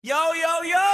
Yo, yo, yo!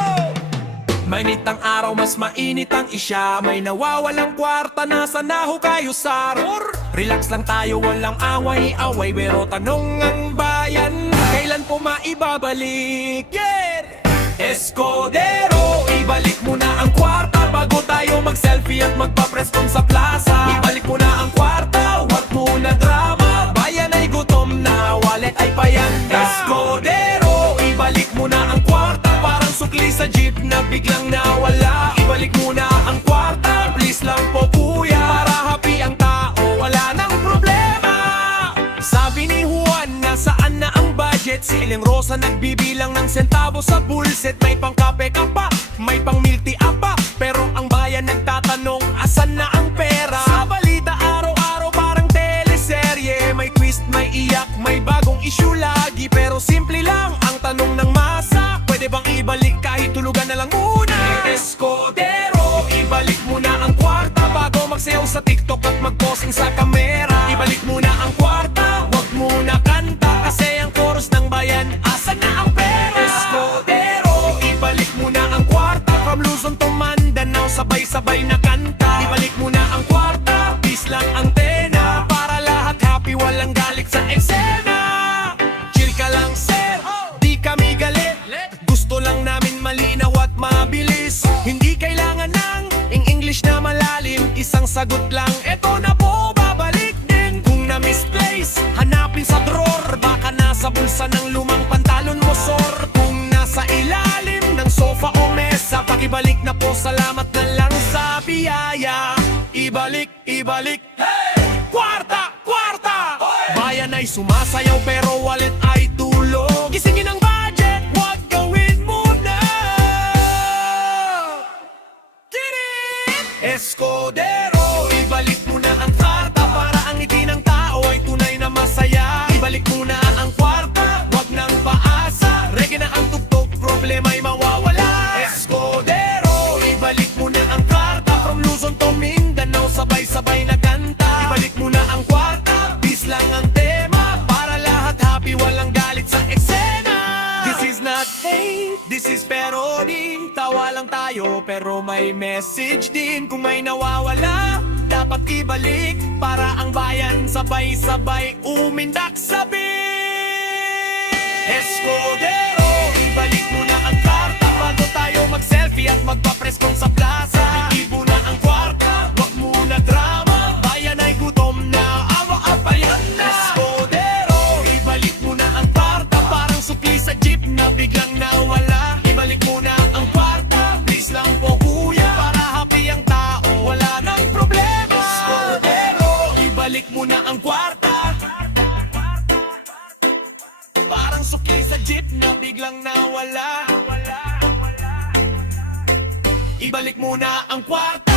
Mainit ang araw, mas mainit ang isya. May nawawalang kwarta, nasa na ho kayo sa ror? Relax lang tayo, walang away-away. Pero tanong ang bayan, kailan po maibabalik? Yeah! Escudero, ibalik mo na ang kwarta bago tayo mag-selfie at magpa-press con sa plaza. Ibalik mo na ang kwarta, wag mo na drama. Bayan ay gutom na, wallet ay payanda. Escudero, ibalik mo na ang kwarta. Parang sukli sa jeep na biglang nawala. Ibalik mo na ang kwarta, please lang po kuya. Para happy ang tao, wala nang problema. Sabi ni Juan, nasaan na ang budget? Si Eling Rosa nagbibilang ng sentabo sa bullset. May pangkape ka pa, may pang milk tea pa. Pero ang bayan nagtatanong, asan na ang pera? Sa balita araw-araw parang teleserye. May twist, may iyak, may bagong issue lagi. Pero simple lang ang tanong ng masa, pwede bang ibalik kahit tulugan na lang muna? Escudero, ibalik mo na ang kwarta bago magsayaw sa TikTok at mag-posing sa kamera. Ibalik mo na ang kwarta, wag mo na kanta. Kasi ang chorus ng bayan, asan na ang pera? Escudero, ibalik mo na ang kwarta. From Luzon to Mindanao, sabay-sabay na kanta. Ibalik mo na ang kwarta, peace lang ang tena. Para lahat happy, walang galit sa eksena. Chill ka lang sir, di kami galit. Gusto lang namin malinaw at mabilis. Hindi kailangan ng English na malalim. Isang sagot lang, eto na po, babalik din. Kung na-misplace, hanapin sa drawer. Baka nasa bulsa ng lumang pantalon mo, sor. Kung nasa ilalim ng sofa o mesa, pakibalik na po, salamat na lang sa biyaya. Ibalik, ibalik, hey! Kwarta, kwarta! Bayan ay sumasayaw pero wallet ay tulog. Gisingin ang budget, wag gawin muna. Escudero, ibalik mo na ang kwarta. Para ang ngiti ng tao ay tunay na masaya. Ibalik mo na ang kwarta, wag nang paasa. Reggae na ang tugtog, problema ay mawawala. Escudero, ibalik mo na ang kwarta. From Luzon to Mindanao, sabay-sabay na kanta. Ibalik mo na ang kwarta, peace lang ang tema. Para lahat happy, walang galit sa eksena. This is not hate, this is parody. Tawa lang tayo pero may message din. Kung may nawawala, dapat ibalik. Para ang bayan sabay-sabay umindak sa beat. Escudero, ibalik mo na ang kwarta bago tayo mag-selfie at magpa-press con sa plaza. Ibo na ang kwarta, wag mo na drama. Bayan ay gutom na, awa apayan na. Escudero, ibalik mo na ang kwarta. Parang sukli sa jeep na biglang nawala. Ibalik mo na ang kwarta, please lang po kuya. Para happy ang tao, wala nang problema. Escudero, ibalik mo na ang kwarta. Parang sukli sa jeep na biglang nawala. Ibalik mo na ang kwarta.